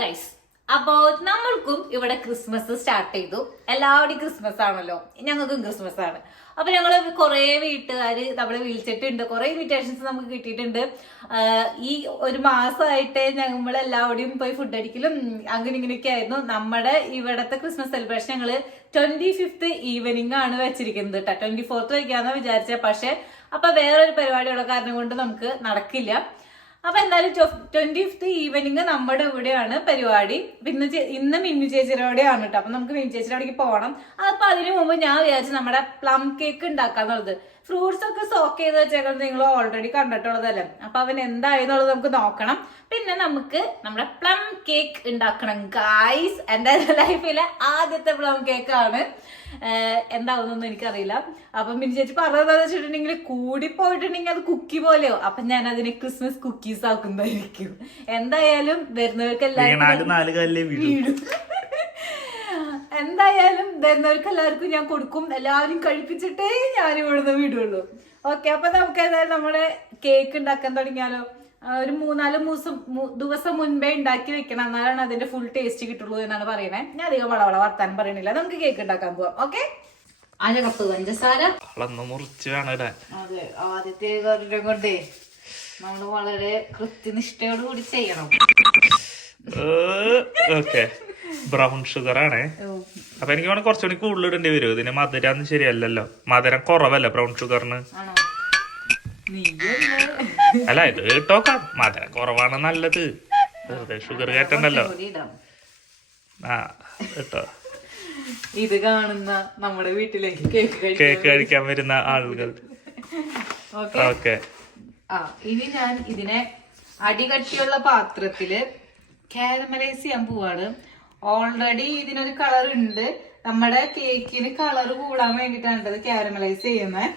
Guys, അപ്പോ നമ്മൾക്കും ഇവിടെ ക്രിസ്മസ് സ്റ്റാർട്ട് ചെയ്തു. എല്ലാവരുടെയും ക്രിസ്മസ് ആണല്ലോ, ഞങ്ങൾക്കും ക്രിസ്മസ് ആണ്. അപ്പൊ ഞങ്ങള് കുറെ വീട്ടുകാര് നമ്മളെ വിളിച്ചിട്ടുണ്ട്, കുറെ ഇൻവിറ്റേഷൻസ് നമുക്ക് കിട്ടിയിട്ടുണ്ട്. ഈ ഒരു മാസമായിട്ട് നമ്മളെല്ലാവരുടെയും പോയി ഫുഡ് അടിക്കലും അങ്ങനെ ഇങ്ങനെയൊക്കെ ആയിരുന്നു. നമ്മുടെ ഇവിടത്തെ ക്രിസ്മസ് സെലിബ്രേഷൻ ഞങ്ങള് 25th ഈവനിങ് ആണ് വെച്ചിരിക്കുന്നത് കേട്ടോ. 24th വയ്ക്കാന്ന് വിചാരിച്ച, പക്ഷെ അപ്പൊ വേറൊരു പരിപാടിയുള്ള കാരണം കൊണ്ട് നമുക്ക് നടക്കില്ല. അപ്പൊ എന്തായാലും 25th ഈവനിങ് നമ്മുടെ ഇവിടെയാണ് പരിപാടി. ഇന്ന് മിന്നു ചേച്ചിയോടെയാണ് കേട്ടോ. അപ്പൊ നമുക്ക് മിന്നു ചേച്ചിയുടെ അവിടേക്ക് പോകണം. അപ്പൊ അതിനു മുമ്പ് ഞാൻ വിചാരിച്ചു നമ്മുടെ പ്ലം കേക്ക് ഉണ്ടാക്കാന്നുള്ളത്. ഫ്രൂട്ട്സ് ഒക്കെ സോക്ക് ചെയ്ത് വെച്ചേക്കുന്നത് നിങ്ങൾ ഓൾറെഡി കണ്ടിട്ടുള്ളതല്ലേ. അപ്പൊ അവൻ എന്തായെന്നുള്ളത് നമുക്ക് നോക്കണം. പിന്നെ നമുക്ക് നമ്മുടെ പ്ലം കേക്ക് ഉണ്ടാക്കണം ഗായ്സ്. എന്റെ ലൈഫിലെ ആദ്യത്തെ പ്ലം കേക്കാണ്. എന്താവുന്നൊന്നും എനിക്കറിയില്ല. അപ്പൊ മിന്നു ചേച്ചി പറഞ്ഞതെന്ന് വെച്ചിട്ടുണ്ടെങ്കിൽ കൂടിപ്പോയിട്ടുണ്ടെങ്കിൽ അത് കുക്കി പോലെയോ. അപ്പൊ ഞാൻ അതിനെ ക്രിസ്മസ് കുക്കീസ് ആക്കുന്നതായിരിക്കും. എന്തായാലും വരുന്നവർക്ക് എല്ലാവർക്കും ഞാൻ കൊടുക്കും. എല്ലാവരും കഴിപ്പിച്ചിട്ടേ ഞാൻ ഇവിടുന്ന് വിടുള്ളൂ. ഓക്കെ, അപ്പൊ നമുക്ക് ഏതായാലും നമ്മുടെ കേക്ക് ഉണ്ടാക്കാൻ തുടങ്ങിയാലോ. ഒരു 3-4 ദിവസം മുൻപേ ഉണ്ടാക്കി വെക്കണം, എന്നാലാണ് അതിന്റെ ഫുൾ ടേസ്റ്റ് കിട്ടുള്ളൂ എന്നാണ് പറയണേ. ഞാൻ അധികം വളവള വർത്താനം പറയണില്ല, നമുക്ക് കേക്ക് ഉണ്ടാക്കാൻ പോവാം. ഓക്കെ, 1 കപ്പ് പഞ്ചസാര മുറിച്ച് വേണം ഇടാൻ. അതെ, ആദ്യത്തെ കാര്യം കൊണ്ടേ നമ്മള് വളരെ കൃത്യനിഷ്ഠയോട് കൂടി ചെയ്യണം. ഓക്കെ, ബ്രൗൺ ഷുഗർ ആണേ. അപ്പൊ എനിക്ക് വേണം കുറച്ചുകൂടി കൂടുതൽ ഇടേണ്ടി വരും. ഇതിന് മധുരം ശരിയല്ലല്ലോ, മധുരം കുറവല്ല ബ്രൗൺ ഷുഗറിന്. അല്ല, ഇത് കേട്ടോക്കാം, മധുരം കുറവാണ് നല്ലത്. വെറുതെ ഷുഗർ കയറ്റണ്ടല്ലോ. ആ കേട്ടോ, ഇത് കാണുന്ന നമ്മുടെ വീട്ടിലേക്ക് കേക്ക് കഴിക്കാൻ വരുന്ന ആളുകൾ. ഓക്കെ, ഇനി ഞാൻ ഇതിനെ അടികട്ടിയുള്ള പാത്രത്തില് കാരമലൈസ് ചെയ്യാൻ പോവാണ്. ഓൾറെഡി ഇതിനൊരു കളർ ഉണ്ട്. നമ്മുടെ കേക്കിന് കളർ കൂടാൻ വേണ്ടിയിട്ടാണ് ഇത് കാരമലൈസ് ചെയ്യുന്നത്.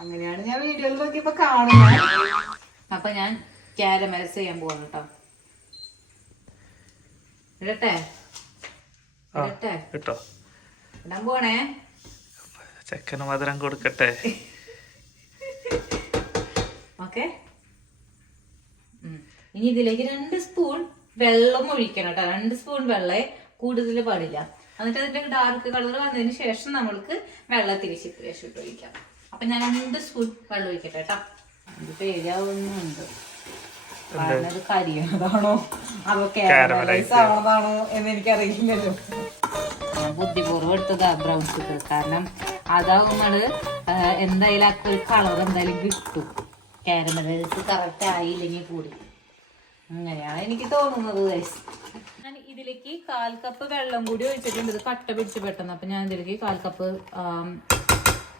അങ്ങനെയാണ് ഞാൻ വീഡിയോയിൽ നോക്കിയപ്പോ കാണുന്നത്. അപ്പൊ ഞാൻ കാരമലൈസ് ചെയ്യാൻ പോവാണ് കേട്ടോ. ഇടട്ടെ ഇടാൻ പോണേ. ചെക്കന് മധുരം കൊടുക്കട്ടെ. ഓക്കെ, ഇനി ഇതിലേക്ക് 2 സ്പൂൺ വെള്ളം ഒഴിക്കണം കേട്ടോ. 2 സ്പൂൺ വെള്ളം, കൂടുതൽ പാടില്ല. എന്നിട്ട് അതിന്റെ ഡാർക്ക് കളർ വന്നതിന് ശേഷം നമ്മൾക്ക് വെള്ളം തിരിച്ചിട്ട് ഒഴിക്കാം. അപ്പൊ ഞാൻ 2 സ്പൂൺ വെള്ളം ഒഴിക്കട്ടെ കേട്ടോ. ഇത് പേടിയാവുന്നുണ്ട്, കാരണം അത് കരിയണതാണോ അതോ കാരമലൈസ് ആവണതാണോ എന്ന് എനിക്കറിയില്ലല്ലോ. ഞാൻ ബുദ്ധിപൂർവ്വം എടുത്തതാ ബ്രൗൺ ഷുഗർ, കാരണം അതാവുമ്പോൾ എന്തായാലും ആ ഒരു കളർ എന്തായാലും കിട്ടും. കാരമലൈസ് കറക്റ്റ് ആയില്ലെങ്കിൽ കൂടി. അങ്ങനെയാണ് എനിക്ക് തോന്നുന്നത്. ഞാൻ ഇതിലേക്ക് 1/4 കപ്പ് വെള്ളം കൂടി ഒഴിച്ചിട്ടുണ്ട്. ഇത് കട്ട പിടിച്ച് പെട്ടെന്ന്. അപ്പൊ ഞാൻ ഇതിലേക്ക് 1/4 കപ്പ്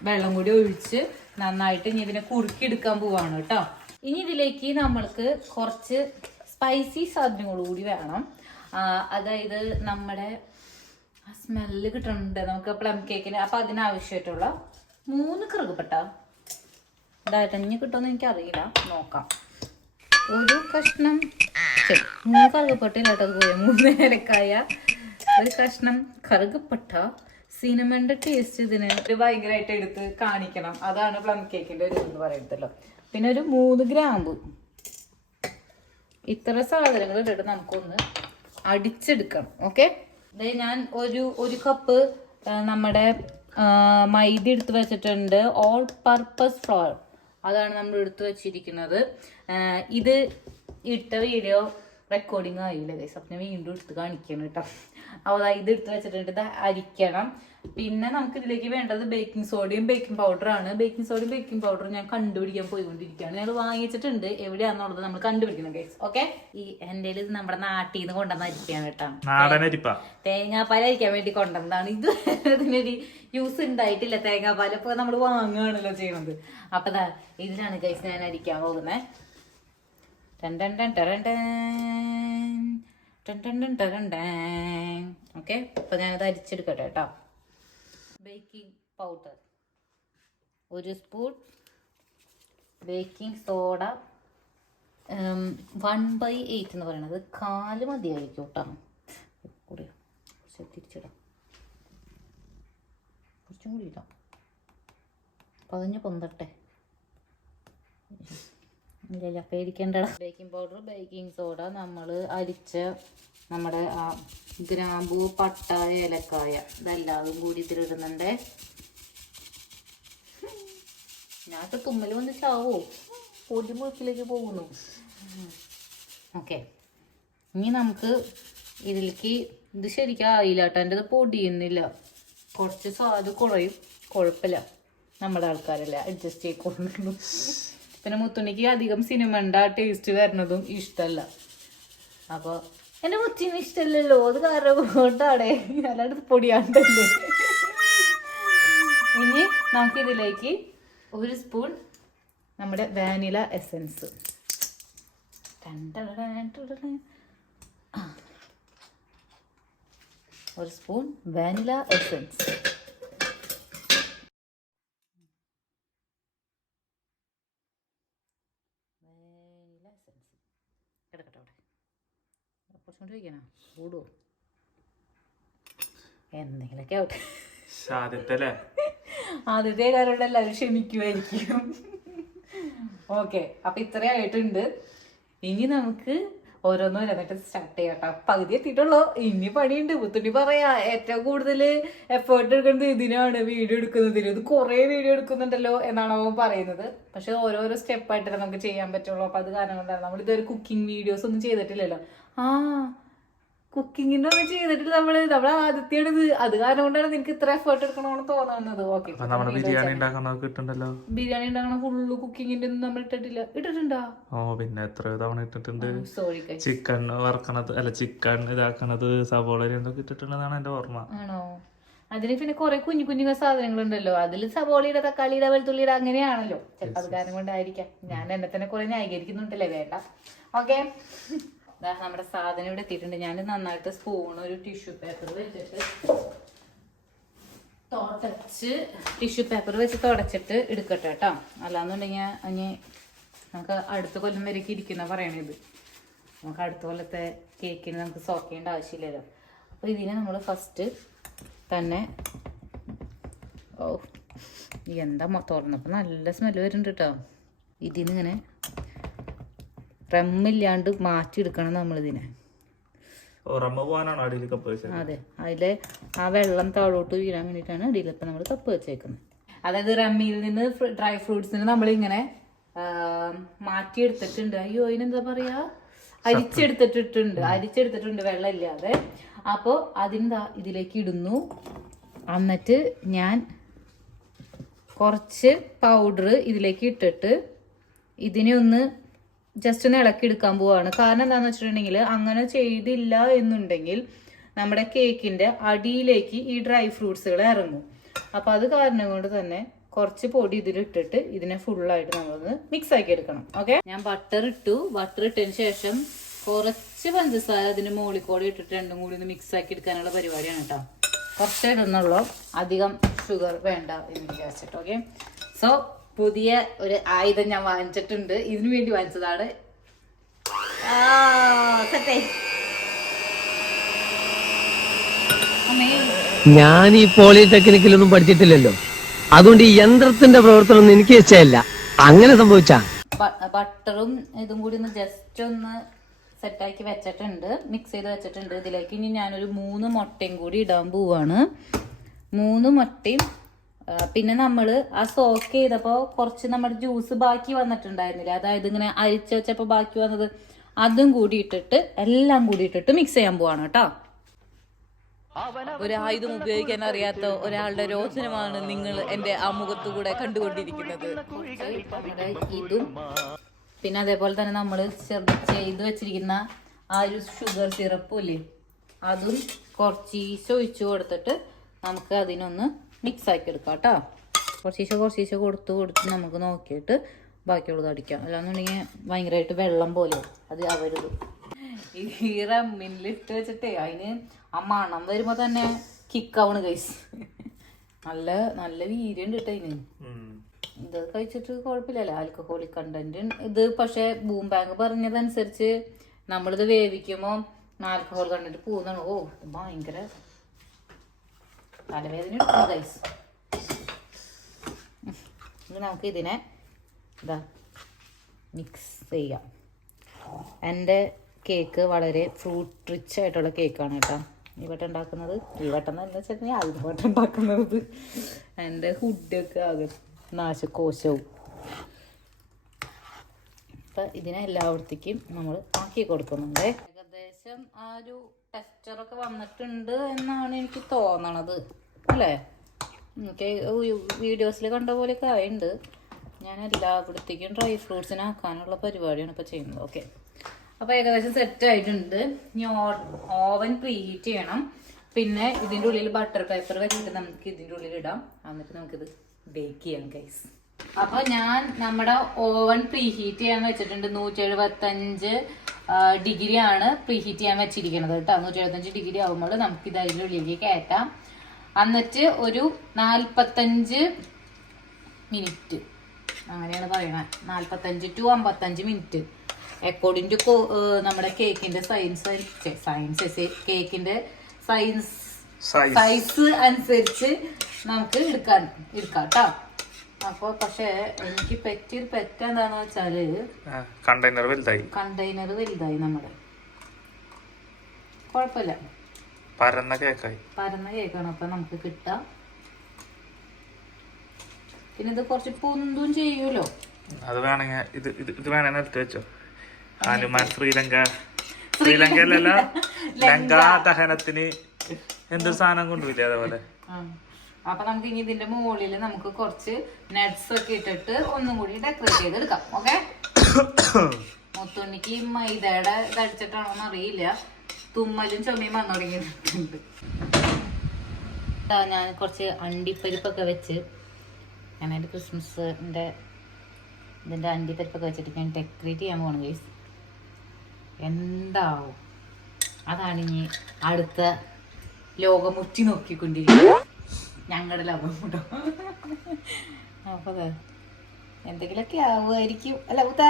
വെള്ളം കൂടി ഒഴിച്ച് നന്നായിട്ട് ഇനി ഇതിനെ കുറുക്കിയെടുക്കാൻ പോവാണ് കേട്ടോ. ഇനി ഇതിലേക്ക് നമ്മൾക്ക് കുറച്ച് സ്പൈസി സാധനങ്ങൾ കൂടി വേണം. അതായത് നമ്മുടെ സ്മെല്ല് കിട്ടുന്നുണ്ട് നമുക്ക് പ്ലം കേക്കിന്. അപ്പൊ അതിനാവശ്യമായിട്ടുള്ള 3 കറുകപ്പട്ട. ഇതായിട്ടഞ്ഞ് കിട്ടുമെന്ന് എനിക്കറിയില്ല, നോക്കാം. ഒരു കഷ്ണം 3 കറുകപ്പട്ട ഇല്ലാട്ടത് പോയ 3 ഏലക്കായ, ഒരു കഷ്ണം കറുകപ്പട്ട. സിനമന്റെ ടേസ്റ്റ് ഇതിന് ഭയങ്കരമായിട്ട് എടുത്ത് കാണിക്കണം. അതാണ് പ്ലം കേക്കിന്റെ ഒരു ഇതെന്ന് പറയുന്നതല്ലോ. പിന്നെ ഒരു 3 ഗ്രാമ്പു. ഇത്ര സാധനങ്ങൾ ഇട്ടിട്ട് നമുക്കൊന്ന് അടിച്ചെടുക്കണം. ഓക്കെ, ഞാൻ ഒരു കപ്പ് നമ്മുടെ മൈദ എടുത്ത് വെച്ചിട്ടുണ്ട്. ഓൾ പർപ്പസ് ഫ്ലോർ, അതാണ് നമ്മൾ എടുത്ത് വെച്ചിരിക്കുന്നത്. ഇത് ഇട്ട വീഡിയോ റെക്കോർഡിങ് ആയില്ല ഗൈസ്. അപ്പം വീണ്ടും എടുത്ത് കാണിക്കണം കേട്ടോ. അപ്പോൾ ഇത് എടുത്ത് വെച്ചിട്ടുണ്ട്. ഇത് അരിക്കണം. പിന്നെ നമുക്ക് ഇതിലേക്ക് വേണ്ടത് ബേക്കിംഗ് സോഡയും ബേക്കിംഗ് പൗഡറാണ്. ബേക്കിംഗ് സോഡയും ബേക്കിംഗ് പൗഡറും ഞാൻ കണ്ടുപിടിക്കാൻ പോയിക്കൊണ്ടിരിക്കുകയാണ്. ഞങ്ങൾ വാങ്ങിച്ചിട്ടുണ്ട്, എവിടെയാണെന്നുള്ളത് നമ്മൾ കണ്ടുപിടിക്കണം ഗൈസ്. ഓക്കെ, ഈ എൻ്റെ ഇത് നമ്മുടെ നാട്ടിൽ നിന്ന് കൊണ്ടുവന്ന അരിപ്പാണ് കേട്ടോ. തേങ്ങാപ്പാൽ അരിക്കാൻ വേണ്ടി കൊണ്ടുവന്നതാണ്. ഇത് ഇതിനൊരു യൂസ് ഉണ്ടായിട്ടില്ല. തേങ്ങാപ്പാൽ ഇപ്പോൾ നമ്മൾ വാങ്ങുകയാണല്ലോ ചെയ്യുന്നത്. അപ്പം ഇതിലാണ് ഗൈസ് ഞാൻ അരിക്കാൻ പോകുന്നത്. ഓക്കെ, അപ്പൊ ഞാനത് അരിച്ചെടുക്കട്ടെ കേട്ടോ. Baking powder 1 spoon, baking soda 1/8 എന്ന് പറയുന്നത് 1/4 മതിയായിരിക്കും കേട്ടോ. കൂടി തിരിച്ചിടാം, കുറച്ചും കൂടി ഇടാം. പതിഞ്ഞ് പൊന്തട്ടെ. ഇല്ല പേടിക്കേണ്ട. ബേക്കിംഗ് പൗഡർ ബേക്കിംഗ് സോഡ നമ്മൾ അരിച്ച നമ്മുടെ ആ ഗ്രാമ്പൂ, പട്ട, ഏലക്കായ ഇതെല്ലാതും കൂടി ഇതിലിടുന്നുണ്ട്. ഞാനിപ്പോൾ തുമ്മൽ വന്ന് ചാവോ, പൊടി മുഴുക്കിലേക്ക് പോകുന്നു. ഓക്കെ, ഇനി നമുക്ക് ഇതിലേക്ക് ഇത് ശരിക്കും ആയില്ല കേട്ടോ, എൻ്റെ ഇത് പൊടിയുന്നില്ല, കുറച്ച് സ്വാദ് കുറയും, കുഴപ്പമില്ല, നമ്മുടെ ആൾക്കാരല്ലേ അഡ്ജസ്റ്റ് ചെയ്തുകൊണ്ടിരുന്നു. പിന്നെ മുത്തുണിക്ക് അധികം സിനിമണ്ട ടേസ്റ്റ് വരുന്നതും ഇഷ്ടമല്ല. അപ്പോൾ എൻ്റെ മുത്തിന് ഇഷ്ടമല്ലല്ലോ, അത് കാരണം കൊണ്ടാണേ, അല്ലാണ്ട് പൊടിയാണ്ടല്ലേ. ഇനി നമുക്കിതിലേക്ക് 1 സ്പൂൺ നമ്മുടെ vanilla essence, 1 spoon vanilla essence. കിടക്കട്ടെ അവിടെ, കുറച്ചുകൊണ്ട് വയ്ക്കണോ, കൂടുവോ, എന്തെങ്കിലുമൊക്കെ ആവട്ടെ. ആദ്യത്തെ കാരണം എല്ലാവരും ക്ഷമിക്കുമായിരിക്കും. ഓക്കെ, അപ്പൊ ഇത്രയായിട്ടുണ്ട്. ഇനി നമുക്ക് ഓരോന്നോരോന്നിട്ട് സ്റ്റാർട്ട് ചെയ്യാം കേട്ടോ. പകുതി എത്തിയിട്ടുള്ളൂ, ഇനി പണിയുണ്ട്. മുത്തുണ്ണി പറയാ ഏറ്റവും കൂടുതൽ എഫേർട്ട് എടുക്കുന്നത് ഇതിനാണ്, വീഡിയോ എടുക്കുന്നതിന്. ഇത് കുറേ വീഡിയോ എടുക്കുന്നുണ്ടല്ലോ എന്നാണ് അവൻ പറയുന്നത്. പക്ഷെ ഓരോരോ സ്റ്റെപ്പായിട്ടല്ലേ നമുക്ക് ചെയ്യാൻ പറ്റുള്ളൂ. അപ്പൊ അത് കാരണം കൊണ്ടാണ് നമ്മൾ ഇതൊരു കുക്കിംഗ് വീഡിയോസ് ഒന്നും ചെയ്തിട്ടില്ലല്ലോ. കുക്കിങ്ങിന്റെ ഒന്നും ചെയ്തിട്ട് നമ്മള് ആദ്യത്തെയാണിത്. അത് കാരണം കൊണ്ടാണ് നിനക്ക് ഇത്ര എഫേർട്ട് എടുക്കണമെന്ന് തോന്നുന്നത്. ഓക്കെ, ബിരിയാണി ഉണ്ടാക്കണ ഫുള്ള് കുക്കിങ്ങിന്റെ ഒന്നും നമ്മൾ ഇട്ടിട്ടുണ്ടോ? പിന്നെ എത്ര തവണ ഇട്ടിട്ടുണ്ട്. സോറി, ചിക്കൻ വറക്കണത് അല്ല, ചിക്കൻ ഇതാക്കണത് സവോള എന്തൊക്കെ ഇട്ടിട്ടുണ്ടെന്നാണ് എന്റെ ഓർമ്മ. ആണോ? അതിന് പിന്നെ കുറെ കുഞ്ഞു കുഞ്ഞു സാധനങ്ങളുണ്ടല്ലോ, അതിൽ സവോളയുടെ, തക്കാളിയുടെ, വെളുത്തുള്ളിയുടെ അങ്ങനെയാണല്ലോ. ചിലപ്പോൾ അത് കാരണം കൊണ്ടായിരിക്കാം. ഞാൻ എന്നെ തന്നെ കുറെ ന്യായീകരിക്കുന്നുണ്ടല്ലേ, വേണ്ട. ഓക്കെ, നമ്മുടെ സാധനം ഇവിടെ എത്തിയിട്ടുണ്ട്. ഞാൻ നന്നായിട്ട് സ്പൂൺ ഒരു ടിഷ്യൂ പേപ്പർ വെച്ചിട്ട് തുടച്ചിട്ട് എടുക്കട്ടെ കേട്ടോ. അല്ലാന്നുണ്ടെങ്കിൽ ഇനി നമുക്ക് അടുത്ത കൊല്ലം വരേക്ക് ഇരിക്കുന്ന പറയണത്. നമുക്ക് അടുത്ത കൊല്ലത്തെ കേക്കിന് നമുക്ക് സോക്ക് ചെയ്യേണ്ട ആവശ്യമില്ലല്ലോ. അപ്പോൾ ഇതിനെ നമ്മൾ ഫസ്റ്റ് തന്നെ, എന്താ തുറന്നപ്പോൾ നല്ല സ്മെല്ല് വരുന്നുണ്ട് കേട്ടോ. ഇതിനിങ്ങനെ റമ്മില്ലാണ്ട് മാറ്റിയെടുക്കണം നമ്മളിതിനെ. അതെ, അതിലെ ആ വെള്ളം താഴോട്ട് വീഴാൻ വേണ്ടിയിട്ടാണ് അടിയിൽ ഇപ്പം നമ്മൾ കപ്പ് വെച്ചേക്കുന്നത്. അതായത് റമ്മിയിൽ നിന്ന് ഡ്രൈ ഫ്രൂട്ട്സിന് നമ്മളിങ്ങനെ മാറ്റിയെടുത്തിട്ടുണ്ട്. അയ്യോ, അതിനെന്താ പറയാ, അരിച്ചെടുത്തിട്ടുണ്ട് വെള്ളം ഇല്ലാതെ. അപ്പോൾ അതിനെന്താ ഇതിലേക്ക് ഇടുന്നു. എന്നിട്ട് ഞാൻ കുറച്ച് പൗഡർ ഇതിലേക്ക് ഇട്ടിട്ട് ഇതിനെ ഒന്ന് ജസ്റ്റ് ഒന്ന് ഇളക്കി എടുക്കാൻ പോവാണ്. കാരണം എന്താണെന്ന് വെച്ചിട്ടുണ്ടെങ്കിൽ അങ്ങനെ ചെയ്തില്ല എന്നുണ്ടെങ്കിൽ നമ്മുടെ കേക്കിന്റെ അടിയിലേക്ക് ഈ ഡ്രൈ ഫ്രൂട്ട്സുകൾ ഇറങ്ങും. അപ്പൊ അത് കാരണം കൊണ്ട് തന്നെ കുറച്ച് പൊടി ഇതിലിട്ടിട്ട് ഇതിനെ ഫുള്ളായിട്ട് നമ്മളൊന്ന് മിക്സ് ആക്കി എടുക്കണം. ഓക്കെ, ഞാൻ ബട്ടർ ഇട്ടതിന് ശേഷം കുറച്ച് പഞ്ചസാര അതിന് മോളിക്കോടി ഇട്ടിട്ട് രണ്ടും കൂടി ഒന്ന് മിക്സ് ആക്കി എടുക്കാനുള്ള പരിപാടിയാണ് കേട്ടോ. കുറച്ചേ ഇടുന്നുള്ളൂ, അധികം ഷുഗർ വേണ്ട എന്ന് വിചാരിച്ചിട്ട്. ഓക്കെ, സോ പുതിയ ഒരു ആയുധം ഞാൻ വാങ്ങിച്ചിട്ടുണ്ട്. ഇതിനു വേണ്ടി വാങ്ങിച്ചതാണ്. ഞാൻ ഈ പോളിടെക്നിക്കിലൊന്നും പഠിച്ചിട്ടില്ലല്ലോ, അതുകൊണ്ട് ഈ യന്ത്രത്തിന്റെ പ്രവർത്തനം എനിക്ക് ഇഷ്ടമല്ല. അങ്ങനെ സംഭവിച്ചാ ബട്ടറും ഇതും കൂടി ഒന്ന് ജസ്റ്റ് ഒന്ന് സെറ്റാക്കി വെച്ചിട്ടുണ്ട്, മിക്സ് ചെയ്ത് വെച്ചിട്ടുണ്ട്. ഇതിലേക്ക് ഇനി ഞാനൊരു 3 മുട്ടയും കൂടി ഇടാൻ പോവാണ്. 3 മുട്ടയും പിന്നെ നമ്മൾ ആ സോക്ക് ചെയ്തപ്പോൾ കുറച്ച് നമ്മുടെ ജ്യൂസ് ബാക്കി വന്നിട്ടുണ്ടായിരുന്നില്ല, അതായത് ഇങ്ങനെ അരിച്ച് വെച്ചപ്പോൾ ബാക്കി വന്നത്, അതും കൂടി ഇട്ടിട്ട് എല്ലാം കൂടി ഇട്ടിട്ട് മിക്സ് ചെയ്യാൻ പോവാണ് കേട്ടോ. ഒരു ആയുധം ഉപയോഗിക്കാൻ അറിയാത്ത ഒരാളുടെ രോചനമാണ് നിങ്ങൾ എൻ്റെ ആ മുഖത്തുകൂടെ കണ്ടുകൊണ്ടിരിക്കുന്നത്. ഇതും പിന്നെ അതേപോലെ തന്നെ നമ്മൾ ചെയ്ത് വെച്ചിരിക്കുന്ന ആ ഒരു ഷുഗർ സിറപ്പും ഇല്ലേ, അതും കുറച്ചീശ ഒഴിച്ചു കൊടുത്തിട്ട് നമുക്ക് അതിനൊന്ന് മിക്സ് ആക്കി എടുക്കാം കേട്ടോ. കുറച്ചീശ കൊടുത്ത് നമുക്ക് നോക്കിയിട്ട് ബാക്കിയുള്ളത് അടിക്കാം. അല്ലാന്നുണ്ടെങ്കിൽ ഭയങ്കരമായിട്ട് വെള്ളം പോലെ അത് അവരുത്. ഈ റമ്മിനിലിട്ട് വെച്ചിട്ടേ അതിന് ആ മണം വരുമ്പോൾ തന്നെ കിക്കാവണ് ഗൈസ്. നല്ല വീര്യം കിട്ടും അതിന്. ഇത് കഴിച്ചിട്ട് കുഴപ്പമില്ലല്ലോ, ആൽക്കഹോളിക് കണ്ടന്റ് ഇത്. പക്ഷെ ബൂം ബാങ്ക് പറഞ്ഞതനുസരിച്ച് നമ്മളിത് വേവിക്കുമ്പോൾ ആൽക്കഹോൾ കണ്ടന്റ് പോകുന്നതാണ്. ഓ, ഭയങ്കര തലവേദന എടുക്കുന്നു ഗൈസ്. ഇനി നമുക്ക് ഇതിനെ ഇതാ മിക്സ് ചെയ്യാം. എൻ്റെ കേക്ക് വളരെ ഫ്രൂട്ട് റിച്ച് ആയിട്ടുള്ള കേക്കാണ് കേട്ടോ ഈ വട്ടം ഉണ്ടാക്കുന്നത്. ഈ വട്ടം എന്ന് വെച്ചിട്ടുണ്ടെങ്കിൽ ആദ്യ വട്ടം ഉണ്ടാക്കുന്നത്. എൻ്റെ ഹുഡൊക്കെ ആകെ നാശകോശവും. അപ്പം ഇതിനെ എല്ലായിടത്തേക്കും നമ്മൾ ആക്കി കൊടുക്കുന്നുണ്ട്. ഏകദേശം ആ ഒരു ടെക്സ്ചറൊക്കെ വന്നിട്ടുണ്ട് എന്നാണ് എനിക്ക് തോന്നണത് അല്ലേ. എനിക്ക് വീഡിയോസിൽ കണ്ട പോലെയൊക്കെ ആയിട്ടുണ്ട്. ഞാൻ എല്ലായിടത്തേക്കും ഡ്രൈ ഫ്രൂട്ട്സിനാക്കാനുള്ള പരിപാടിയാണ് ഇപ്പോൾ ചെയ്യുന്നത്. ഓക്കെ, അപ്പോൾ ഏകദേശം സെറ്റ് ആയിട്ടുണ്ട്. ഇനി ഓവൻ പ്രീ ഹീറ്റ് ചെയ്യണം. പിന്നെ ഇതിൻ്റെ ഉള്ളിൽ ബട്ടർ പേപ്പർ വെച്ചിട്ട് നമുക്ക് ഇതിൻ്റെ ഉള്ളിൽ ഇടാം. എന്നിട്ട് നമുക്കിത് ബേക്ക് ചെയ്യാം ഗൈസ്. അപ്പോൾ ഞാൻ നമ്മുടെ ഓവൻ പ്രീ ഹീറ്റ് ചെയ്യാൻ വെച്ചിട്ടുണ്ട്. 175 ഡിഗ്രി ആണ് പ്രീ ഹീറ്റ് ചെയ്യാൻ വെച്ചിരിക്കുന്നത് കേട്ടോ. 175 ഡിഗ്രി ആകുമ്പോൾ നമുക്കിത് അതിൻ്റെ ഉള്ളിലേക്ക് കയറ്റാം. എന്നിട്ട് ഒരു 45 മിനിറ്റ് അങ്ങനെയാണ് പറയണത്. 45 to 55 മിനിറ്റ് അക്കോർഡിംഗ് ടു നമ്മുടെ കേക്കിന്റെ കേക്കിന്റെ സൈസ് അനുസരിച്ച് നമുക്ക് എടുക്കാം കേട്ടോ. അപ്പൊ പക്ഷെ എനിക്ക് പറ്റിയൊരു എന്താന്ന് വെച്ചാല് കണ്ടെയ്നർ വലുതായി നമ്മുടെ. കുഴപ്പമില്ല, പരന്ന കേക്കാണ്. അപ്പൊ നമുക്ക് കിട്ടാം. പിന്നെ ഇത് കുറച്ച് പൊന്തും ചെയ്യൂലോ. അത് വേണമെങ്കിൽ ഇത് വേണമെങ്കിൽ എടുത്ത് വെച്ചോ. ഹനുമാൻ ശ്രീലങ്കയിലല്ല ലങ്കാ ദഹനത്തിന് എന്തൊരു സാധനം കൊണ്ടുപോയില്ലേ അതേപോലെ. അപ്പൊ നമുക്ക് ഇനി ഇതിന്റെ മുകളിൽ നമുക്ക് കുറച്ച് നട്ട്സ് ഒക്കെ ഇട്ടിട്ട് ഒന്നും കൂടി ഡെക്കറേറ്റ് ചെയ്തെടുക്കാം. ഓക്കെ, മുത്തുണ്ണിക്ക് മൈദയുടെ ഇതടിച്ചിട്ടാണോന്ന് അറിയില്ല, തുമ്മലും ചുമയും വന്നു തുടങ്ങിയിട്ടുണ്ട്. ഞാൻ കുറച്ച് അണ്ടിപ്പരിപ്പൊക്കെ വെച്ച് ഞാൻ എൻ്റെ ക്രിസ്മസിൻ്റെ ഇതിൻ്റെ അണ്ടിപ്പരിപ്പൊക്കെ വെച്ചിട്ട് ഞാൻ ഡെക്കറേറ്റ് ചെയ്യാൻ പോകണം ഗൈസ്. എന്താവും അതാണ് ഇനി അടുത്ത ലോകം ഉറ്റി നോക്കിക്കൊണ്ടിരിക്കുക, ഞങ്ങളുടെ ലോകം കൂട്ടോ. അപ്പോൾ എന്തെങ്കിലുമൊക്കെ ആവുമായിരിക്കും അല്ല ഊത്ത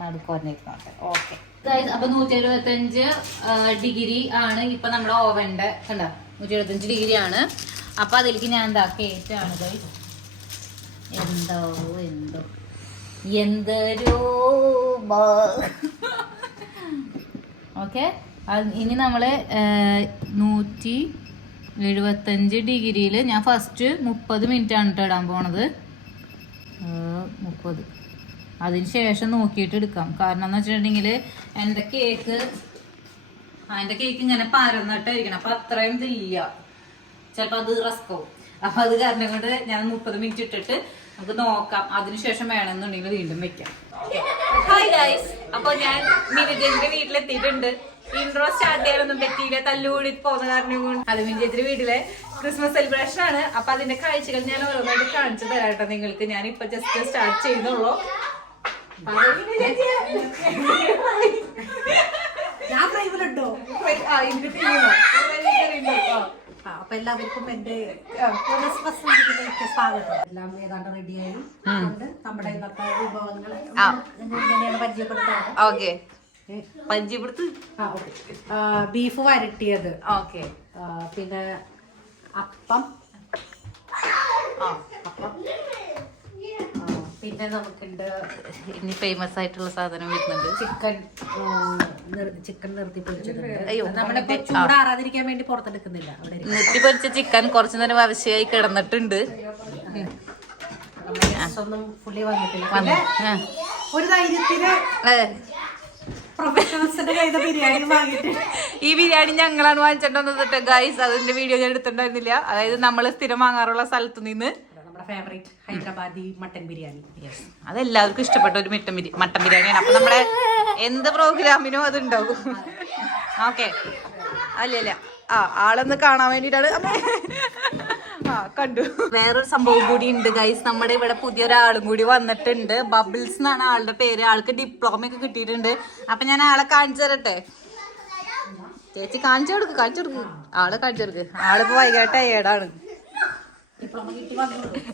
നടുക്കൊന്നിരുന്നോട്ടെ. ഓക്കെ ഗൈസ്, അപ്പൊ 175 ഡിഗ്രി ആണ് ഇപ്പൊ നമ്മുടെ ഓവന്റെ. കണ്ട 175 ഡിഗ്രി ആണ്. അപ്പൊ അതിലേക്ക് ഞാൻ എന്താ കേറ്റാണ് ഗൈസ്. എന്തൊരു ഓക്കെ. ഇനി നമ്മള് 175 ഡിഗ്രിയിൽ ഞാൻ ഫസ്റ്റ് 30 മിനിറ്റ് ആണ് ഇടാൻ പോണത്. 30. അതിന് ശേഷം നോക്കിയിട്ട് എടുക്കാം. കാരണം എന്ന് വെച്ചിട്ടുണ്ടെങ്കിൽ എൻ്റെ കേക്ക് ഇങ്ങനെ പരന്നിട്ടായിരിക്കണം. അപ്പൊ അത്രയും ഇതില്ല, ചിലപ്പോൾ അത് റസ്കാവും. അപ്പൊ അത് കാരണം കൊണ്ട് ഞാൻ 30 മിനിറ്റ് ഇട്ടിട്ട് നമുക്ക് നോക്കാം. അതിനുശേഷം വേണമെന്നുണ്ടെങ്കിൽ വീണ്ടും വെക്കാം. ഹായ് ഗൈസ്, അപ്പൊ ഞാൻ മിനിജന്റെ വീട്ടിലെത്തിയിട്ടുണ്ട്. ഇൻട്രോ സ്റ്റാർട്ട് ചെയ്യാനൊന്നും പറ്റിയില്ല, തല്ലുകൂടി പോകുന്ന കാരണം കൊണ്ട്. അത് മിനിജന്റെ വീട്ടിലെ ക്രിസ്മസ് സെലിബ്രേഷൻ ആണ്. അപ്പൊ അതിന്റെ കാഴ്ചകൾ ഞാൻ ഓരോന്നായിട്ട് കാണിച്ചു തരാം കേട്ടോ നിങ്ങൾക്ക്. ഞാൻ ഇപ്പൊ ജസ്റ്റ് സ്റ്റാർട്ട് ചെയ്യുന്നുള്ളൂ. ഞാൻ ഫ്രൈവിലുണ്ടോ? അപ്പൊ എല്ലാവർക്കും എന്റെ ക്രിസ്മസ് വീട്ടിലേക്ക് സ്വാഗതം. എല്ലാം ഏതാണ്ട് റെഡിയായി. നമ്മുടെ ഇന്നത്തെ വിഭവങ്ങൾ ഇങ്ങനെയാണ് പരിചയപ്പെടുത്തുന്നത്. ഓക്കെ, പരിചയപ്പെടുത്ത്. ബീഫ് വരട്ടിയത്, ഓക്കെ. പിന്നെ അപ്പം, പിന്നെ നമുക്കുണ്ട് ഇനി ഫേമസ് ആയിട്ടുള്ള സാധനം വരുന്നുണ്ട് ചിക്കൻ നിർത്തി പൊരിച്ചിട്ടുണ്ട്. അയ്യോ, നമ്മളിപ്പോ ചൂടാറാതിരിക്കാൻ വേണ്ടി പുറത്തെടുക്കുന്നില്ല. അവിടെ നിർത്തി പൊരിച്ച ചിക്കൻ കുറച്ചു നേരം ആവശ്യമായി കിടന്നിട്ടുണ്ട്. ഒന്നും ഫുള്ളി വന്നിട്ടില്ല. പിന്നെ ഒരു ധൈര്യത്തിന് പ്രൊഫഷണൽസിന്റെ കയ്യിൽ ബിരിയാണി വാങ്ങിയിട്ട്, ഈ ബിരിയാണി ഞങ്ങളാണ് വാങ്ങിച്ചിട്ടുണ്ടോ ഗൈസ്. അതിന്റെ വീഡിയോ ഞാൻ എടുത്തിട്ടുണ്ടായിരുന്നില്ല. അതായത് നമ്മൾ സ്ഥിരം വാങ്ങാറുള്ള സ്ഥലത്ത് നിന്ന് നമ്മുടെ ഫേവറേറ്റ് ഹൈദരാബാദി മട്ടൻ ബിരിയാണി. അതെല്ലാവർക്കും ഇഷ്ടപ്പെട്ട ഒരു മട്ടൻ ബിരിയാണിയാണ്. അപ്പൊ നമ്മുടെ എന്ത് പ്രോഗ്രാമിനും അത് ഉണ്ടാവും. ഓക്കെ, അല്ലല്ല ആളൊന്ന് കാണാൻ വേണ്ടിട്ടാണ്. കണ്ടു. വേറൊരു സംഭവം കൂടി ഉണ്ട് ഗൈസ്. നമ്മുടെ ഇവിടെ പുതിയൊരാളും കൂടി വന്നിട്ടുണ്ട്. ബബിൾസ് എന്നാണ് ആളുടെ പേര്. ആൾക്ക് ഡിപ്ലോമ ഒക്കെ കിട്ടിയിട്ടുണ്ട്. അപ്പൊ ഞാൻ ആളെ കാണിച്ചു തരട്ടെ. ചേച്ചി കാണിച്ചു കൊടുക്ക്. ആളെ കാണിച്ചു കൊടുക്ക്. ആളിപ്പോ വൈകാട്ട് ടയേർഡാണ്.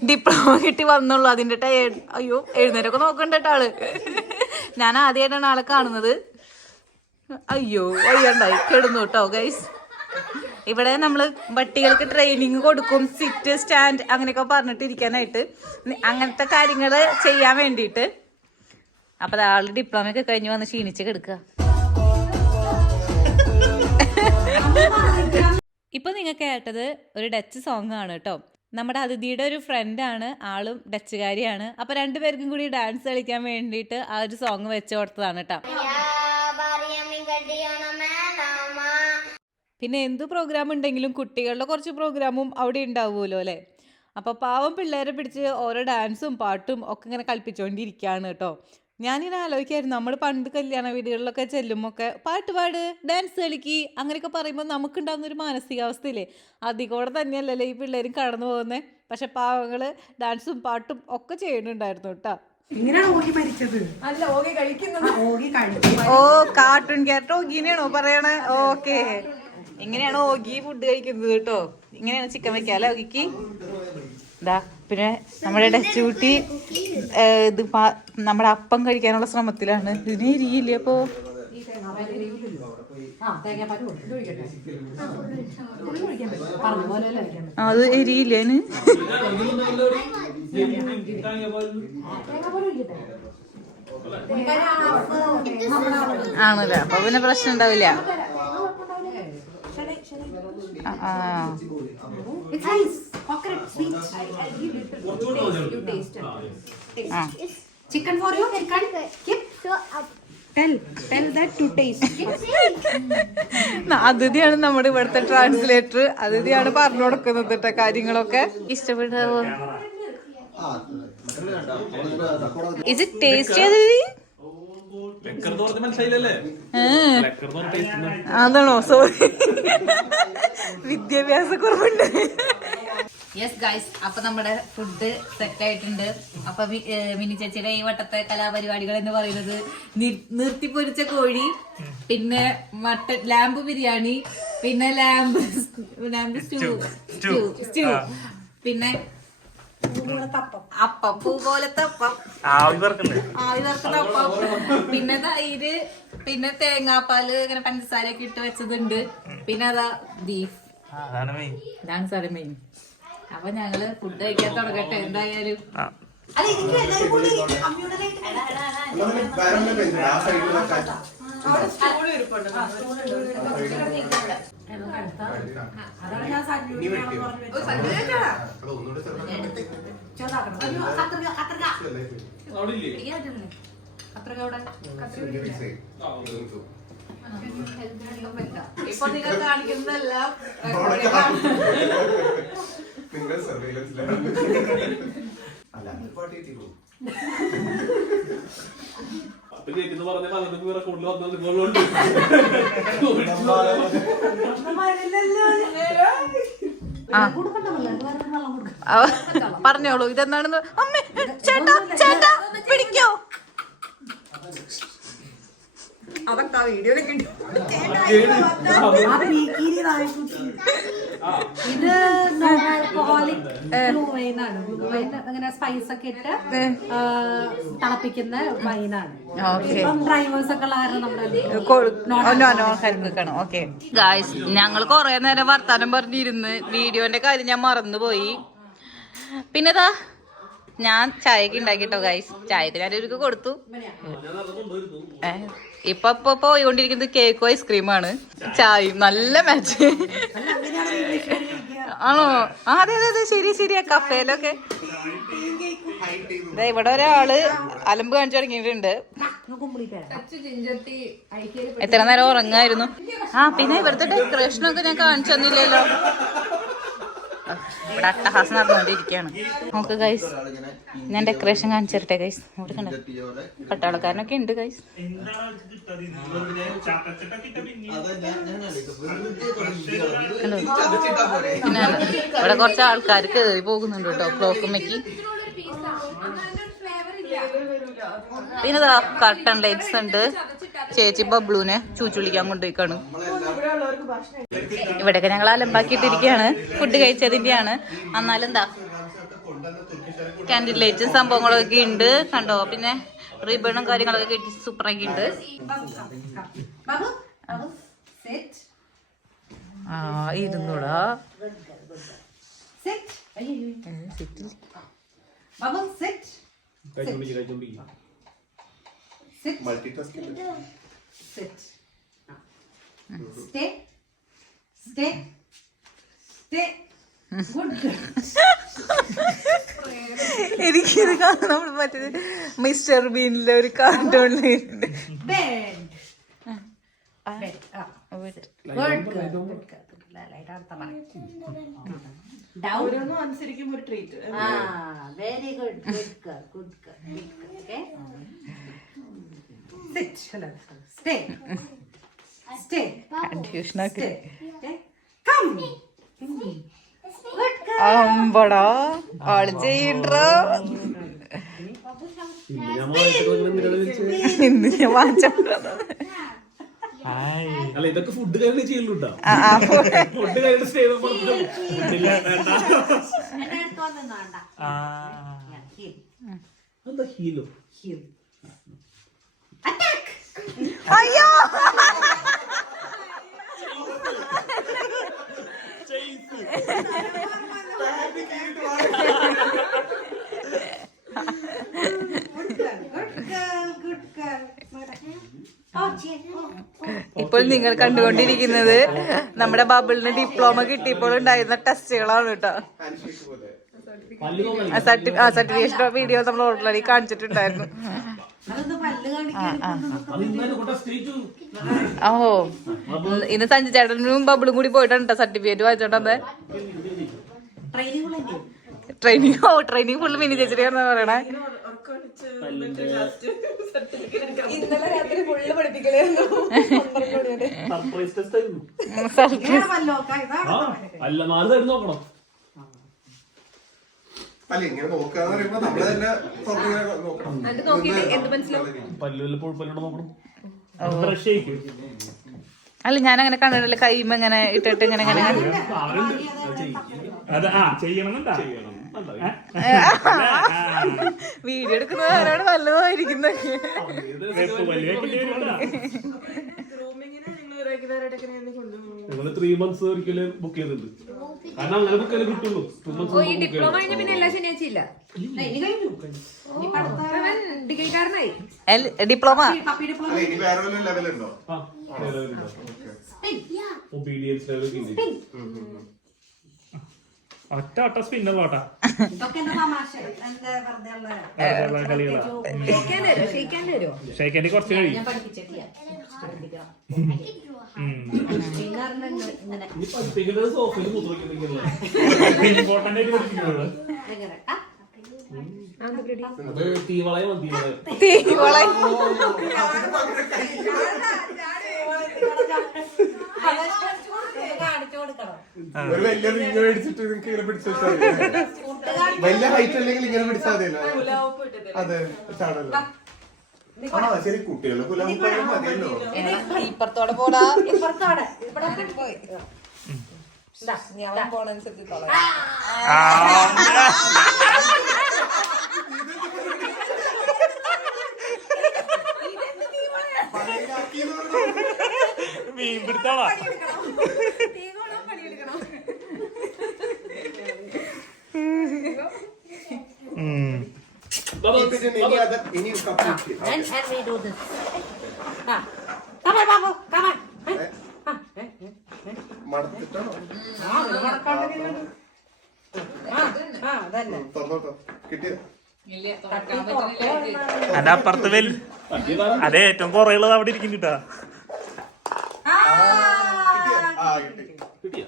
ഡിപ്ലോമ കിട്ടി വന്നുള്ളൂ. അതിന്റെ ടയേർഡ്. അയ്യോ, എഴുന്നേരൊക്കെ നോക്കണ്ട കേട്ടോ ആള്. ഞാൻ ആദ്യമായിട്ടാണ് ആളെ കാണുന്നത്. അയ്യോ, വയ്യണ്ടായി കിടന്നു കേട്ടോ ഗൈസ്. ഇവിടെ നമ്മൾ പട്ടികൾക്ക് ട്രെയിനിങ് കൊടുക്കും, സിറ്റ് സ്റ്റാൻഡ് അങ്ങനെയൊക്കെ പറഞ്ഞിട്ട് ഇരിക്കാനായിട്ട്, അങ്ങനത്തെ കാര്യങ്ങൾ ചെയ്യാൻ വേണ്ടിയിട്ട്. അപ്പൊ ആള് ഡിപ്ലോമ ഒക്കെ കഴിഞ്ഞ് വന്ന് ക്ഷീണിച്ച് കിടക്കുക. ഇപ്പൊ നിങ്ങൾ കേട്ടത് ഒരു ഡച്ച് സോങ് ആണ് കേട്ടോ. നമ്മുടെ അതിഥിയുടെ ഒരു ഫ്രണ്ടാണ്, ആളും ഡച്ചുകാരിയാണ്. അപ്പൊ രണ്ടുപേർക്കും കൂടി ഡാൻസ് കളിക്കാൻ വേണ്ടിയിട്ട് ആ ഒരു സോങ് വെച്ച് കൊടുത്തതാണ് കേട്ടോ. പിന്നെ എന്ത് പ്രോഗ്രാം ഉണ്ടെങ്കിലും കുട്ടികളുടെ കുറച്ച് പ്രോഗ്രാമും അവിടെ ഉണ്ടാവുമല്ലോ അല്ലേ. അപ്പോൾ പാവം പിള്ളേരെ പിടിച്ച് ഓരോ ഡാൻസും പാട്ടും ഒക്കെ ഇങ്ങനെ കളിപ്പിച്ചുകൊണ്ടിരിക്കുകയാണ് കേട്ടോ. ഞാനിങ്ങനെ ആലോചിക്കായിരുന്നു, നമ്മൾ പണ്ട് കല്യാണ വീടുകളിലൊക്കെ ചെല്ലുമ്പോൾ പാട്ട് പാട്, ഡാൻസ് കളിക്കി അങ്ങനെയൊക്കെ പറയുമ്പോൾ നമുക്കുണ്ടാകുന്നൊരു മാനസികാവസ്ഥയില്ലേ, അതികൂടെ തന്നെയല്ലല്ലേ ഈ പിള്ളേരും കടന്നു പോകുന്നത്. പക്ഷെ പാവങ്ങൾ ഡാൻസും പാട്ടും ഒക്കെ ചെയ്യുന്നുണ്ടായിരുന്നു കേട്ടോ. ഇങ്ങനെയാണ് ഓഗി മരിച്ചത്? അല്ല, ഓഗി കഴിക്കുന്നത്. ഓഗി കഴിക്കും. ഓ, കാർട്ടൂൺ ക്യാരക്ടർ ഓഗിനെയാണോ പറയണേ? ഓക്കെ, ഇങ്ങനെയാണ് ഓഗി ഫുഡ് കഴിക്കുന്നത് കേട്ടോ. ഇങ്ങനെയാണ് ചിക്കൻ വെക്കുക അല്ലേ ഓഗിക്ക്. ഇതാ പിന്നെ നമ്മുടെ ഡച്ചുകുട്ടി ഇത് നമ്മുടെ അപ്പം കഴിക്കാനുള്ള ശ്രമത്തിലാണ്. ഇതിന് എരിയില്ലേ അപ്പോ? അത് എരിയില്ലേ? ആണല്ലേ, അപ്പൊ പിന്നെ പ്രശ്നം ഉണ്ടാവില്ല. Chicken for you, chicken. Keep. Tell that to taste. അതിഥിയാണ് നമ്മുടെ ഇവിടുത്തെ ട്രാൻസ്ലേറ്റർ. അതിഥിയാണ് പറഞ്ഞു കൊടുക്കുന്നത് കേട്ടോ കാര്യങ്ങളൊക്കെ. ഇഷ്ടപ്പെട്ടോ? Is it tasty അതിഥി? അതാണോ? സോറി, വിദ്യാഭ്യാസ കുറവുണ്ട്. യെസ് ഗൈസ്, അപ്പൊ നമ്മുടെ ഫുഡ് സെറ്റ് ആയിട്ടുണ്ട്. അപ്പൊ മിനി ചേച്ചിയുടെ ഈ വട്ടത്തെ കലാപരിപാടികൾ എന്ന് പറയുന്നത് നിർത്തിപ്പൊരിച്ച കോഴി, പിന്നെ മട്ടൻ ലാമ്പ് ബിരിയാണി, പിന്നെ ലാമ്പ് സ്റ്റൂ, പിന്നെ അപ്പം, പൂ പോലത്തെ അപ്പം, ആവി വറുക്കുന്ന അപ്പം, പിന്നെ തൈര്, പിന്നെ തേങ്ങാപ്പാല് ഇങ്ങനെ പഞ്ചസാരയൊക്കെ ഇട്ട് വെച്ചതുണ്ട്, പിന്നെ അതാ ബീഫ്. ഇതാണ് സാറേ മെയിൻ. അപ്പൊ ഞങ്ങള് ഫുഡ് കഴിക്കാൻ തുടങ്ങട്ടെ എന്തായാലും. ഇപ്പൊ നിങ്ങൾ കാണിക്കുന്നതെല്ലാം പറഞ്ഞോളൂ ഇതെന്താണെന്ന്. അമ്മേ, ചേട്ടാ ചേട്ടാ പിടിക്കോ? അതൊക്കെ വീഡിയോയിലൊക്കെ ഇത് അങ്ങനെ സ്പൈസ് ഒക്കെ ഇട്ട് തിളപ്പിക്കുന്ന വൈനാണ്. ഡ്രൈവേഴ്സ് ഒക്കെ ഉള്ള കാരണം ഓക്കെ ഗായ്സ്, ഞങ്ങൾ കൊറേ നേരം വർത്താനം പറഞ്ഞിരുന്ന് വീഡിയോന്റെ കാര്യം ഞാൻ മറന്നുപോയി. പിന്നെതാ ഞാൻ ചായക്ക് ഉണ്ടാക്കിട്ടോ ഗായ്സ്. ചായക്ക് ഞാൻ ഇവർക്ക് കൊടുത്തു. ഇപ്പൊ പോയിക്കൊണ്ടിരിക്കുന്നത് കേക്കും ഐസ്ക്രീമാണ്. ചായയും നല്ല മാച്ച് ആണോ? അതെ അതെ അതെ, ശരിയാ. കഫേലൊക്കെ ഇവിടെ ഒരാള് അലമ്പ് കാണിച്ചു തുടങ്ങിയിട്ടുണ്ട്. എത്ര നേരം ഉറങ്ങായിരുന്നു. പിന്നെ ഇവിടുത്തെ ഡെക്കറേഷനൊക്കെ ഞാൻ കാണിച്ചു തന്നില്ലല്ലോ. ഇവിടെ അട്ടഹാസം നടന്നുകൊണ്ടിരിക്കുകയാണ്. നോക്ക് ഗൈസ്, ഞാൻ ഡെക്കറേഷൻ കാണിച്ചു തരട്ടെ ഗൈസ്. ഇവിടെ കണ്ട പട്ടാളക്കാരനൊക്കെ ഉണ്ട് ഗൈസ്. പിന്നെ ഇവിടെ കുറച്ച് ആൾക്കാർ കയറി പോകുന്നുണ്ട് കേട്ടോ ക്ലോക്കുമ്മയ്ക്ക്. പിന്നെ കർട്ടൺ ലൈറ്റ്സ് ഉണ്ട്. ചേച്ചി ബബ്ലുവിനെ ചൂച്ചുളിക്കാൻ കൊണ്ടുപോയിക്കാണ്. ഇവിടെയൊക്കെ ഞങ്ങൾ അലമ്പാക്കിയിട്ടിരിക്കുകയാണ്. ഫുഡ് കഴിച്ചതിന്റെയാണ്. എന്നാലും എന്താ ക്യാൻഡിൽ ലൈറ്റും സംഭവങ്ങളൊക്കെ ഉണ്ട് കണ്ടോ. പിന്നെ റിബണും കാര്യങ്ങളൊക്കെ കെട്ടി സൂപ്പറാക്കി ഉണ്ട്. ഇരുന്നൂടാ Sit. Multitasking. Sit. Stay. Stay. Stay. Good girl. എനിക്കിത് കാണാൻ നമ്മൾ മറ്റേ മിസ്റ്റർ ബീനിലെ ഒരു കാർട്ടൂണിലുണ്ട്. Bed. Bed. Good girl. Good girl. Light അടുത്ത പറയും. Down. ഓരോന്നും അനുസരിക്കും ഒരു treat. Very good. Good girl. Good girl. Good girl. Okay. Sit. Hello. Stay. Stay. Confusion ആക്കി. Stay. Okay. Come. Good girl. അമ്പടാ ആള് ചെയ്യണ്ടോ ഇന്ന് ഞാൻ വാങ്ങിച്ചോ. അല്ല ഇതൊക്കെ ഫുഡ് കഴിഞ്ഞ് ചെയ്യുള്ളൂട്ടാ. ഫുഡ് കഴിഞ്ഞ് സ്റ്റേ എന്റെ അടുത്ത് വന്നൊന്നും വേണ്ട. Heel. എന്താ ഹീലോ? Heel. Attack. അയ്യോ ഇപ്പോൾ നിങ്ങൾ കണ്ടുകൊണ്ടിരിക്കുന്നത് നമ്മുടെ ബബിളിന് ഡിപ്ലോമ കിട്ടിയപ്പോൾ ഉണ്ടായിരുന്ന ടെസ്റ്റുകളാണ് കേട്ടോ. സർട്ടിഫിക്കേഷൻ വീഡിയോ നമ്മൾ ഓൾറെഡി കാണിച്ചിട്ടുണ്ടായിരുന്നു. ഓ ഇന്ന് സഞ്ജു ചേട്ടനും ബബിളും കൂടി പോയിട്ടാണ് കേട്ടോ സർട്ടിഫിക്കറ്റ് വായിച്ചോണ്ടത്. ട്രെയിനിങ് ഫുള്ള് മിനി ചേച്ചിയാണെന്ന് പറയണേ. ഇന്നലെ രാത്രി ഫുള്ള് പഠിപ്പിക്കലായിരുന്നു. അല്ല 4 സൈഡ് നോക്കണം. അല്ല ഇങ്ങനെ നോക്കാന്ന് പറയുമ്പോ നമ്മള് തന്നെ നോക്കണം. പല്ലുകളിൽ പുഴുപ്പല്ലോട് നോക്കണം. ബ്രഷ് ചെയ്യും. അല്ല ഞാൻ അങ്ങനെ കണ്ടിട്ടില്ല. കൈമ ഇങ്ങനെ ഇട്ടിട്ട് ഇങ്ങനെ ഇങ്ങനെ അത് ചെയ്യണമെന്നുണ്ടാ. വീഡിയോ എടുക്കുന്നത് ആരാണ് നല്ലതായിരിക്കുന്നത്. ഞങ്ങള് 3 months ഒരിക്കലും ബുക്ക് ചെയ്തിട്ടുണ്ട്. കാരണം അങ്ങനെ ബുക്ക് ചെയ്ത് കിട്ടുള്ളൂ. 2 months ഡിപ്ലോമ കഴിഞ്ഞ പിന്നെ എല്ലാ ശനിയാഴ്ചയില്ല. ഡിഗ്രിക്കാരനായി ഡിപ്ലോമ അല്ല ഇനി വേറെ വല്ല ലെവലുണ്ടോ? ഒബീഡിയൻസ് ലെവൽ ഒറ്റ ഒട്ട സ്പിന്നർ പോട്ടാ കളികളാ. ഷെയ്ക്കാൻഡി കുറച്ച് കഴിയും. പഠിപ്പിക്കുന്നത് സോഫയിൽ മൂത്രമൊഴിക്കുന്നില്ല. ഇമ്പോർട്ടന്റ് ആയിട്ട് പഠിപ്പിക്കുന്നത് അത് തീവളയം തീവളയം. ഒരു വലിയ റിങ് മേടിച്ചിട്ട് നിങ്ങൾക്ക് ഇങ്ങനെ പിടിച്ചു വെച്ചാൽ വലിയ ഹൈറ്റ് അല്ലെങ്കിൽ ഇങ്ങനെ പിടിച്ചാൽ മതിയല്ലോ. അതെ ചാടല്ലോ. ആ ശരി കുട്ടികളെ കുലാവുമ്പോഴും മതിയല്ലോ. ഇപ്പുറത്തോടെ പോടാ. മീൻ പിടുത്താളാ. ഇനി കപ്പിട്ട് മടത്തിട്ടാണോ? തന്നോട്ടോ കിട്ടിയ അതിന്റെ അപ്പുറത്ത് അതെ ഏറ്റവും കുറയുള്ളത് അവിടെ ഇരിക്കുന്നുട്ടാ. കിട്ടിയ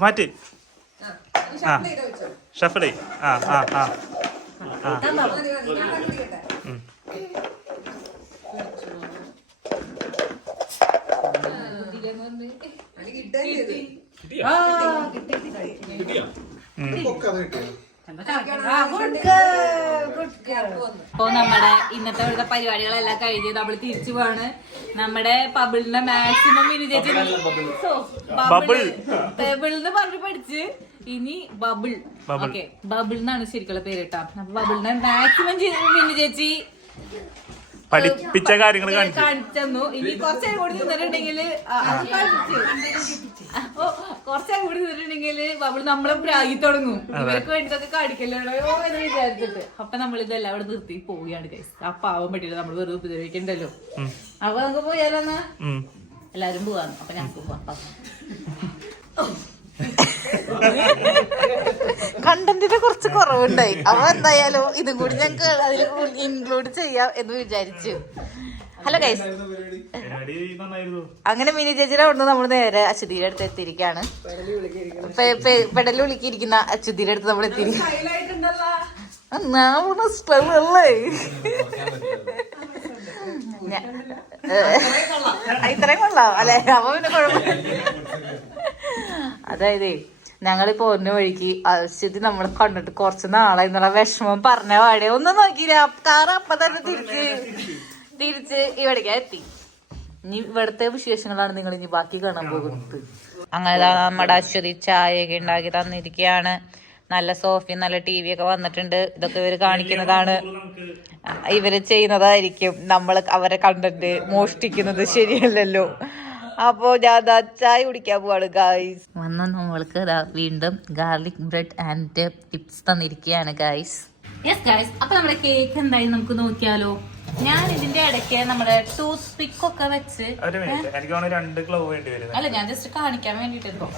മാറ്റ് ഷഫിളേ. അപ്പൊ നമ്മുടെ ഇന്നത്തെ ഇവിടുത്തെ പരിപാടികളെല്ലാം കഴിഞ്ഞ് നമ്മൾ തിരിച്ചു പോവാണ്. നമ്മുടെ ബബിളിന്റെ മാക്സിമം മിനി ചേച്ചി ബബിളിന്ന് പറഞ്ഞു പഠിച്ച് ഇനി ബബിൾ. ഓക്കെ ബബിൾ എന്നാണ് ശരിക്കുള്ള പേര് കേട്ടോ. അപ്പൊ ബബിളിന്റെ മാക്സിമം മിനി ചേച്ചി പഠിപ്പിച്ച കാര്യങ്ങൾ കാണിച്ചു. കാണിച്ചു. ഇനി കുറച്ചേരം കൂടി നിന്നിട്ടുണ്ടെങ്കിൽ കുറച്ചേരം കൂടി നിന്നിട്ടുണ്ടെങ്കിൽ അവള് നമ്മളെ പ്രാഗി തുടങ്ങും. ഇവർക്ക് വേണ്ടിട്ടൊക്കെ കാണിക്കല്ലോ എന്ന് വിചാരിച്ചിട്ട്. അപ്പൊ നമ്മളിതെല്ലാം അവിടെ നിർത്തി പോവുകയാണ് ഗൈസ്. ആ പാവം പറ്റില്ല നമ്മൾ വെറുതെ ഉപദ്രവിക്കണ്ടല്ലോ. അപ്പൊ നമുക്ക് പോയാലോന്നാ എല്ലാരും പോവാന്ന്. അപ്പൊ ഞങ്ങൾക്ക് പോവാം. കണ്ടന്റിന് കുറച്ച് കുറവുണ്ടായി. അപ്പൊ എന്തായാലും ഇതും കൂടി ഞങ്ങൾക്ക് അതിൽ ഇൻക്ലൂഡ് ചെയ്യാം എന്ന് വിചാരിച്ചു. ഹലോ ഗൈസ്, അങ്ങനെ മിനി ചേച്ചിയുടെ അവിടെ നമ്മൾ നേരെ അശ്വതിയുടെ അടുത്ത് എത്തിയിരിക്കുകയാണ്. പെടല് വിളിക്കിയിരിക്കുന്ന അശ്വതിയുടെ അടുത്ത് നമ്മൾ എത്തിയിരിക്കും. ഇത്രയും കൊള്ളാം അല്ലെ? അപ്പൊ പിന്നെ കുഴപ്പമില്ല. അതായത് ഞങ്ങളിപ്പോ ഒന്ന വഴിക്ക് അശ്വതി നമ്മളെ കണ്ടിട്ട് കുറച്ച് നാളായി എന്നുള്ള വിഷമം പറഞ്ഞ പാടെ ഒന്നും നോക്കിയില്ല. കാറ് അപ്പൊ തന്നെ തിരിച്ച് ഇവിടേക്കാ എത്തി. ഇനി ഇവിടുത്തെ വിശേഷങ്ങളാണ് നിങ്ങൾ ഇനി ബാക്കി കാണാൻ പോകുന്നത്. അങ്ങനെ നമ്മുടെ അശ്വതി ചായയൊക്കെ ഉണ്ടാക്കി തന്നിരിക്കുകയാണ്. നല്ല സോഫയും നല്ല ടി വി ഒക്കെ വന്നിട്ടുണ്ട്. ഇതൊക്കെ ഇവര് കാണിക്കുന്നതാണ്, ഇവര് ചെയ്യുന്നതായിരിക്കും. നമ്മൾ അവരെ കണ്ടിട്ട് മോഷ്ടിക്കുന്നത് ശരിയല്ലല്ലോ. അപ്പോ ഞാൻ ചായ കുടിക്കാൻ പോവാണ് ഗായ്സ്. വന്ന് നമ്മൾക്ക് വീണ്ടും ഗാർലിക് ബ്രെഡ് ആൻഡ് ടിപ്സ് തന്നിരിക്കുകയാണ് ഗായ്സ്. യെസ് ഗൈസ്, അപ്പൊ നമ്മുടെ കേക്ക് എന്തായി നമുക്ക് നോക്കിയാലോ. ഞാൻ ഇതിന്റെ ഇടയ്ക്ക് നമ്മുടെ ടൂത്ത് പിക്ക് ഒക്കെ വെച്ച് അല്ല, ഞാൻ ജസ്റ്റ് കാണിക്കാൻ വേണ്ടിട്ടോ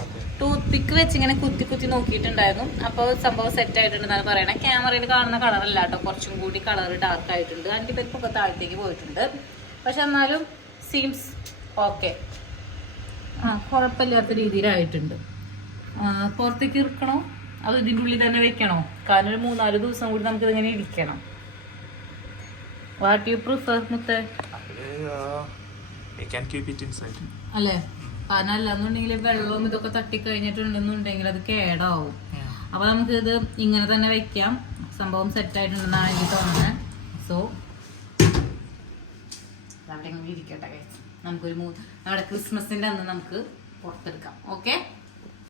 ടൂത്ത് പിക്ക് വെച്ച് ഇങ്ങനെ കുത്തി കുത്തി നോക്കിയിട്ടുണ്ടായിരുന്നു. അപ്പൊ സംഭവം സെറ്റ് ആയിട്ടുണ്ടെന്നാണ് പറയണേ. ക്യാമറയിൽ കാണുന്ന കളറല്ല കേട്ടോ, കുറച്ചും കൂടി കളർ ഡാർക്ക് ആയിട്ടുണ്ട്. അതിന്റെ പെപ്പൊക്കെ താഴത്തേക്ക് പോയിട്ടുണ്ട്. പക്ഷെ എന്നാലും സീംസ് ഓക്കെ, കുഴപ്പമില്ലാത്ത രീതിയിലായിട്ടുണ്ട്. പുറത്തേക്ക് ഇറക്കണോ അത് ഇതിൻ്റെ ഉള്ളിൽ തന്നെ വെക്കണോ? കാരണം ഒരു 3-4 ദിവസം കൂടി നമുക്ക് ഇതിങ്ങനെ ഇരിക്കണം. വാട്ട് യു പ്രിഫർ മുത്തേ? അല്ലേ? കാരണം അല്ലാന്നുണ്ടെങ്കിൽ വെള്ളവും ഇതൊക്കെ തട്ടിക്കഴിഞ്ഞിട്ടുണ്ടെന്നുണ്ടെങ്കിൽ അത് കേടാവും. അപ്പൊ നമുക്ക് ഇത് ഇങ്ങനെ തന്നെ വെക്കാം. സംഭവം സെറ്റ് ആയിട്ടുണ്ടെന്നാണ് എനിക്ക് തോന്നുന്നത്. സോ അവിടെ ഇരിക്കട്ടെ. നമുക്കൊരു നമ്മുടെ ക്രിസ്മസിന്റെ അന്ന് നമുക്ക് പുറത്തെടുക്കാം. ഓക്കെ.